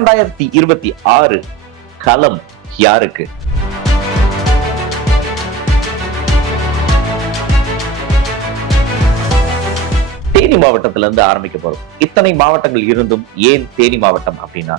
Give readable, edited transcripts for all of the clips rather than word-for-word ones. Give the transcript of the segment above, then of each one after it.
2026 களம் யாருக்கு? தேனி மாவட்டத்துல இருந்து ஆரம்பிக்க போறோம். இத்தனை மாவட்டங்கள் இருந்தும் ஏன் தேனி மாவட்டம் அப்படின்னா,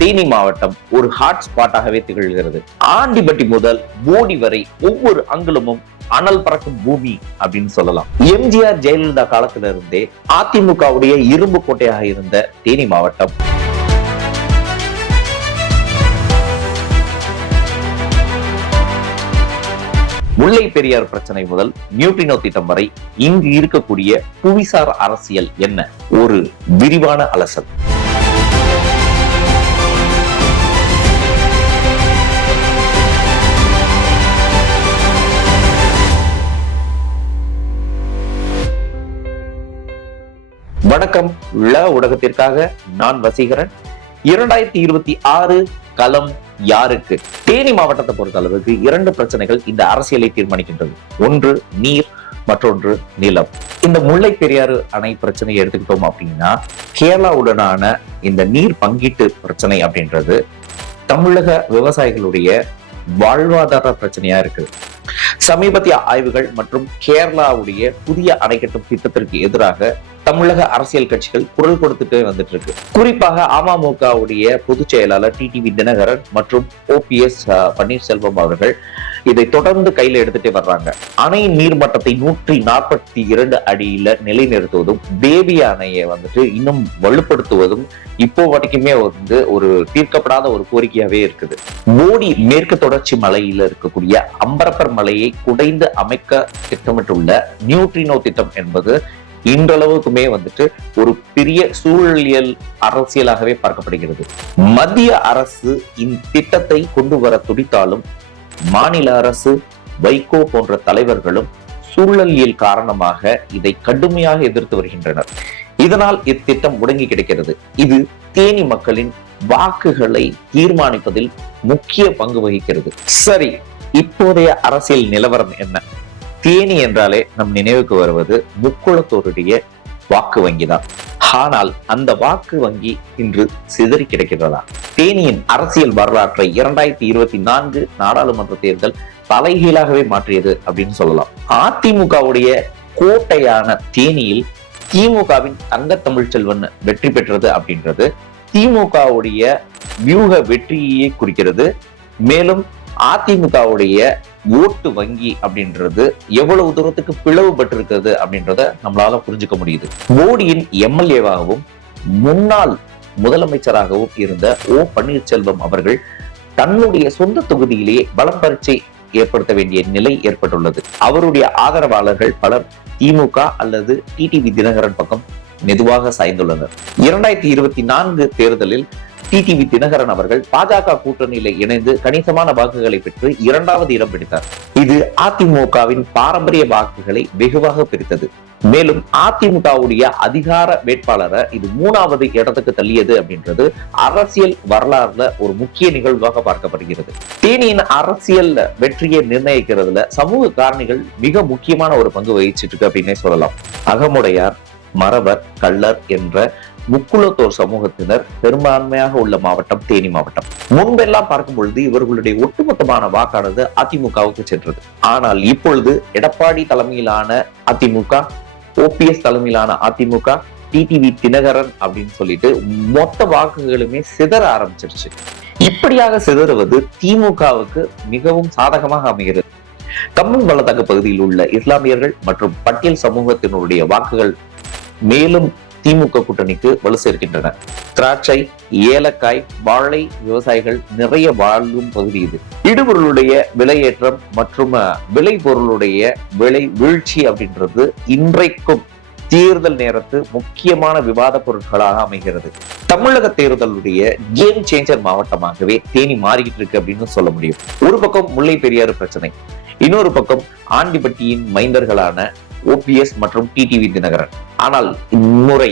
தேனி மாவட்டம் ஒரு ஹாட் ஸ்பாட்டாகவே திகழ்கிறது. ஆண்டிபட்டி முதல் போடி வரை ஒவ்வொரு அங்குலமும் அனல் பறக்கும் பூமி அப்படின்னு சொல்லலாம். எம்ஜிஆர் ஜெயலலிதா காலத்துல இருந்தே அதிமுகவுடைய இரும்பு கோட்டையாக இருந்த தேனி மாவட்டம் முல்லை பெரியார் பிரச்சனை முதல் நியூட்ரினோ திட்டம் வரை இங்கு இருக்கக்கூடிய புவிசார் அரசியல் என்ன, ஒரு விரிவான அலசல். வணக்கம். ஊடகத்திற்காக நான் வசீகரன். 2026 களம் யாருக்கு? தேனி மாவட்டத்தை பொறுத்த அளவுக்கு 2 பிரச்சனைகள் இந்த அரசியலை தீர்மானிக்கின்றது. ஒன்று நீர், மற்றொன்று நிலம். இந்த முல்லை பெரியாறு அணை பிரச்சனையை எடுத்துக்கிட்டோம் அப்படின்னா, கேரளாவுடனான இந்த நீர் பங்கீட்டு பிரச்சனை அப்படின்றது தமிழக விவசாயிகளுடைய வாழ்வாதார பிரச்சனையா இருக்கு. சமீபத்திய ஆய்வுகள் மற்றும் கேரளாவுடைய புதிய அணை கட்டும் திட்டத்திற்கு எதிராக தமிழக அரசியல் கட்சிகள் குரல் கொடுத்துட்டே வந்துட்டு இருக்கு. குறிப்பாக அமமுகவுடைய பொதுச் செயலாளர் டிடிவி தினகரன் மற்றும் OPS பன்னீர்செல்வம் அவர்கள் இதை தொடர்ந்து கையில எடுத்துட்டே வர்றாங்க. அணையின் நீர்மட்டத்தை 142 அடியில நிலைநிறுத்துவதும், பேபி அணையை இன்னும் வலுப்படுத்துவதும் இப்போ வரைக்குமே ஒரு தீர்க்கப்படாத ஒரு கோரிக்கையாவே இருக்குது. போடி மேற்கு தொடர்ச்சி மலையில இருக்கக்கூடிய அம்பரப்பர் மலையை குடைந்து அமைக்க திட்டமிட்டுள்ள நியூட்ரினோ திட்டம் என்பது இன்றளவுக்குமே ஒரு பெரிய சூழலியல் அரசியலாகவே பார்க்கப்படுகிறது. மத்திய அரசு இந்த திட்டத்தை கொண்டு வர துடித்தாலும் மாநில அரசு, வைகோ போன்ற தலைவர்களும் சூழலியல் காரணமாக இதை கடுமையாக எதிர்த்து வருகின்றனர். இதனால் இத்திட்டம் முடங்கி கிடைக்கிறது. இது தேனி மக்களின் வாக்குகளை தீர்மானிப்பதில் முக்கிய பங்கு வகிக்கிறது. சரி, இப்போதைய அரசியல் நிலவரம் என்ன? தேனி என்றாலே நம் நினைவுக்கு வருவது முக்குளத்தோருடைய வாக்கு வங்கிதான். ஆனால் அந்த வாக்கு வங்கி இன்று சிதறி கிடக்கிறதா? தேனியின் அரசியல் வரலாற்றை 2024 நாடாளுமன்ற தேர்தல் தலைகீழாகவே மாற்றியது அப்படின்னு சொல்லலாம். அதிமுகவுடைய கோட்டையான தேனியில் திமுகவின் தங்க தமிழ்ச்செல்வன் வெற்றி பெற்றது அப்படின்றது திமுகவுடைய வியூக வெற்றியை குறிக்கிறது. மேலும் அதிமுகவுடைய ஓட்டு வங்கி அப்படின்றது எவ்வளவு தூரத்துக்கு பிளவுபட்டிருக்கிறது அப்படின்றத நம்மளால புரிஞ்சுக்க முடியுது. மோடியின் MLA-வாகவும் முன்னாள் முதலமைச்சராகவும் இருந்த பன்னீர்செல்வம் அவர்கள் தன்னுடைய சொந்த தொகுதியிலேயே பலம் பரீட்சை ஏற்படுத்த வேண்டிய நிலை ஏற்பட்டுள்ளது. அவருடைய ஆதரவாளர்கள் பலர் திமுக அல்லது டிடிவி தினகரன் பக்கம் மெதுவாக சாய்ந்துள்ளனர். 2024 தேர்தலில் டிடிவி தினகரன் அவர்கள் பாஜக கூட்டணியில இணைந்து கணிசமான வாக்குகளை பெற்று 2வது இடம் பிடித்தார். இது அதிமுகவின் பாரம்பரிய வாக்குகளை வெகுவாக பிரித்தது. மேலும் அதிமுகவுடைய அதிகார வேட்பாளரை இது 3வது இடத்துக்கு தள்ளியது அப்படின்றது அரசியல் வரலாறுல ஒரு முக்கிய நிகழ்வாக பார்க்கப்படுகிறது. தேனியின் அரசியல் வெற்றியை நிர்ணயிக்கிறதுல சமூக காரணிகள் மிக முக்கியமான ஒரு பங்கு வகிச்சிட்டு இருக்கு அப்படின்னே சொல்லலாம். அகமுடையார், மறவர், கள்ளர் என்ற முக்குளத்தோர் சமூகத்தினர் பெரும்பான்மையாக உள்ள மாவட்டம் தேனி மாவட்டம். முன்பெல்லாம் பார்க்கும் பொழுது இவர்களுடைய ஒட்டுமொத்தமான வாக்கானது அதிமுகவுக்கு சென்றது. ஆனால் இப்பொழுது எடப்பாடி தலைமையிலான அதிமுக, OPS தலைமையிலான அதிமுக, டிடிவி தினகரன் அப்படின்னு சொல்லிட்டு மொத்த வாக்குகளுமே சிதற ஆரம்பிச்சிருச்சு. இப்படியாக சிதறுவது திமுகவுக்கு மிகவும் சாதகமாக அமைகிறது. கம்மன் பள்ளத்தாக்கு பகுதியில் உள்ள இஸ்லாமியர்கள் மற்றும் பட்டியல் சமூகத்தினுடைய வாக்குகள் மேலும் திமுக கூட்டணிக்கு வலு சேர்க்கின்றன. திராட்சை, ஏலக்காய், வாழை விவசாயிகள் நிறைய வாழும் பகுதி இது. இடுபொருளுடைய விலையேற்றம் மற்றும் விளை பொருளுடைய விலை வீழ்ச்சி அப்படின்றது இன்றைக்கும் தேர்தல் நேரத்து முக்கியமான விவாத பொருட்களாக அமைகிறது. தமிழக தேர்தலுடைய கேம் சேஞ்சர் மாவட்டமாகவே தேனி மாறிக்கிட்டு இருக்கு அப்படின்னு சொல்ல முடியும். ஒரு பக்கம் முல்லை பெரியாறு பிரச்சனை, இன்னொரு பக்கம் ஆண்டிபட்டியின் மைந்தர்களான OPS மற்றும் டிடிவி தினகரன். ஆனால் இம்முறை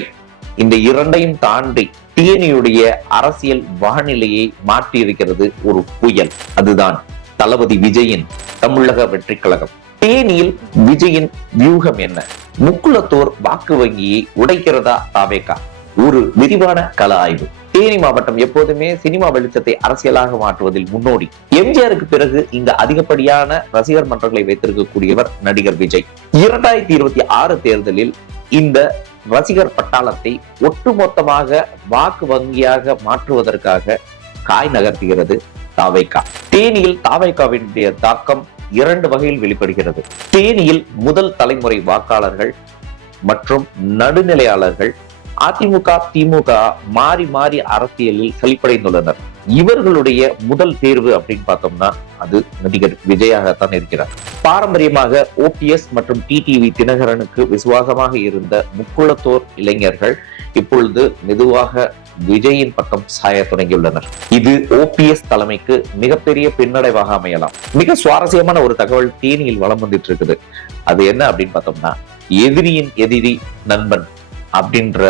இந்த இரண்டையும் தாண்டி தேனியுடைய அரசியல் வானிலையை மாற்றி இருக்கிறது ஒரு புயல். அதுதான் தளபதி விஜயின் தமிழக வெற்றி கழகம். தேனியில் விஜயின் வியூகம் என்ன? முக்குளத்தோர் வாக்கு வங்கியை உடைக்கிறதா தாவேகா? ஒரு விரிவான கள ஆய்வு. தேனி மாவட்டம் எப்போதுமே சினிமா வெளிச்சத்தை அரசியலாக மாற்றுவதில் முன்னோடி. எம்ஜிஆருக்கு பிறகு இங்கு அதிகப்படியான ரசிகர் மன்றங்களை வைத்திருக்கக்கூடியவர் நடிகர் விஜய். 2026 தேர்தலில் இந்த ரசிகர் பட்டாளத்தை ஒட்டுமொத்தமாக வாக்கு வங்கியாக மாற்றுவதற்காக காய் நகர்த்துகிறது தாவேகா. தேனியில் தாவேகாவினுடைய தாக்கம் 2 வகையில் வெளிப்படுகிறது. தேனியில் முதல் தலைமுறை வாக்காளர்கள் மற்றும் நடுநிலையாளர்கள் அதிமுக திமுக மாறி மாறி அரசியலில் செழிப்படைந்துள்ளனர். இவர்களுடைய முதல் தேர்வு அப்படின்னு பார்த்தோம்னா அது நடிகர் விஜயாகத்தான் இருக்கிறார். பாரம்பரியமாக OPS மற்றும் டிடிவி தினகரனுக்கு விசுவாசமாக இருந்த முக்குளத்தோர் இளைஞர்கள் இப்பொழுது மெதுவாக விஜயின் பக்கம் சாய தொடங்கியுள்ளனர். இது OPS தலைமைக்கு மிகப்பெரிய பின்னடைவாக அமையலாம். மிக சுவாரஸ்யமான ஒரு தகவல் தேனியில் வலம் வந்துட்டு இருக்குது. அது என்ன அப்படின்னு பார்த்தோம்னா, எதிரியின் எதிரி நண்பன் அப்படின்ற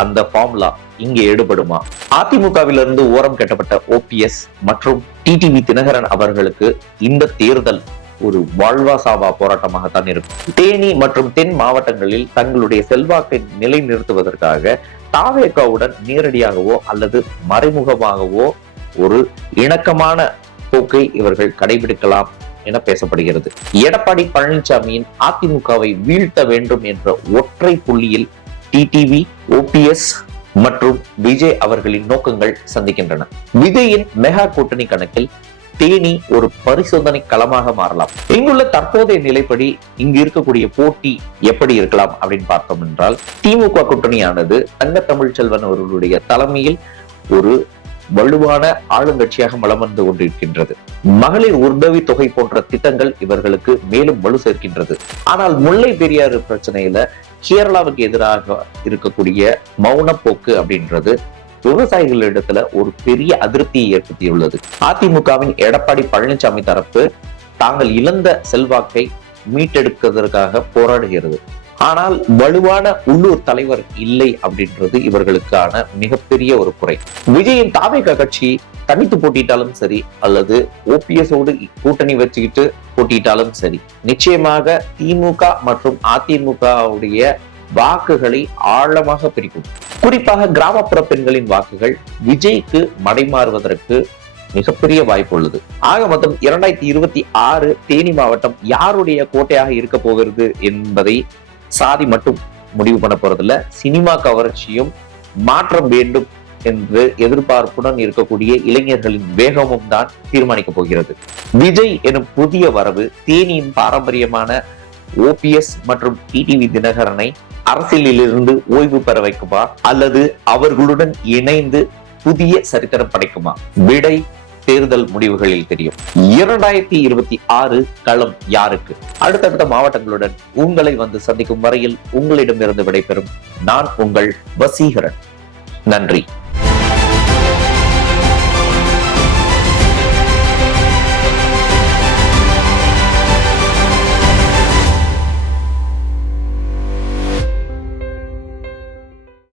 அந்த ஃபார்முலா இங்கே எடுபடுமா? அதிமுகவிலிருந்து ஓரம் கட்டப்பட்ட OPS மற்றும் டிடிவி தினகரன் அவர்களுக்கு இந்த தேர்தல் ஒரு வாழ்வா சாவா போராட்டமாகத்தான் இருக்கும். தேனி மற்றும் தென் மாவட்டங்களில் தங்களுடைய செல்வாக்கை நிலைநிறுத்துவதற்காக தாவேகாவுடன் நேரடியாகவோ அல்லது மறைமுகமாகவோ ஒரு இணக்கமான போக்கை இவர்கள் கடைபிடிக்கலாம் என பேசப்படுகிறது. எடப்பாடி பழனிசாமியின் அதிமுகவை வீழ்த்த வேண்டும் என்ற ஒற்றை புள்ளியில் டிடிவி, OPS மற்றும் விஜய் அவர்களின் நோக்கங்கள் சந்திக்கின்றன. விஜயின் மெகா கூட்டணி கணக்கில் தேனி ஒரு பரிசோதனை களமாக மாறலாம். இங்குள்ள தற்போதைய நிலைப்படி இங்கு இருக்கக்கூடிய போட்டி எப்படி இருக்கலாம் அப்படின்னு பார்த்தோம் என்றால், திமுக கூட்டணியானது தங்க தமிழ்ச்செல்வன் அவர்களுடைய தலைமையில் ஒரு வலுவான ஆளுங்கட்சியாக வலம் வந்து கொண்டிருக்கின்றது. மகளிர் உதவி தொகை போன்ற திட்டங்கள் இவர்களுக்கு மேலும் வலு சேர்க்கின்றது. ஆனால் முல்லை பெரியாறு பிரச்சனையில கேரளாவுக்கு எதிராக இருக்கக்கூடிய மௌன போக்கு அப்படின்றது விவசாயிகளிடத்துல ஒரு பெரிய அதிருப்தியை ஏற்படுத்தியுள்ளது. அதிமுகவின் எடப்பாடி பழனிசாமி தரப்பு தாங்கள் இழந்த செல்வாக்கை மீட்டெடுப்பதற்காக போராடுகிறது. ஆனால் வலுவான உள்ளூர் தலைவர் இல்லை அப்படின்றது இவர்களுக்கான மிகப்பெரிய ஒரு குறை. விஜயின் தாவேகா கட்சி தனித்து போட்டிட்டாலும் சரி அல்லது OPS-ஓடு கூட்டணி வச்சுக்கிட்டு போட்டிட்டாலும் சரி, நிச்சயமாக திமுக மற்றும் அதிமுகவுடைய வாக்குகளை ஆழமாக பிரிக்கும். குறிப்பாக கிராமப்புற பெண்களின் வாக்குகள் விஜய்க்கு மடைமாறுவதற்கு மிகப்பெரிய வாய்ப்பு உள்ளது. ஆக மொத்தம் 2026 தேனி மாவட்டம் யாருடைய கோட்டையாக இருக்க போகிறது என்பதை சாதி மட்டும் முடிவு பண்ண போறதில்ல. சினிமா கவர்ச்சியும் மாற்றம் வேண்டும் என்று எதிர்பார்ப்புடன் இருக்கக்கூடிய இளைஞர்களின் வேகமும் தான் தீர்மானிக்க போகிறது. விஜய் எனும் புதிய வரவு தேனியின் பாரம்பரியமான OPS மற்றும் டிடிவி தினகரனை அரசியலிலிருந்து ஓய்வு பெற வைக்குமா அல்லது அவர்களுடன் இணைந்து புதிய சரித்திரம் படைக்குமா? விடை தேர்தல் முடிவுகளில் தெரியும். 2026 களம் யாருக்கு? அடுத்தடுத்த மாவட்டங்களுடன் உங்களை வந்து சந்திக்கும் வரையில் உங்களிடமிருந்து விடைபெறும் நான் உங்கள் வசீகரன். நன்றி.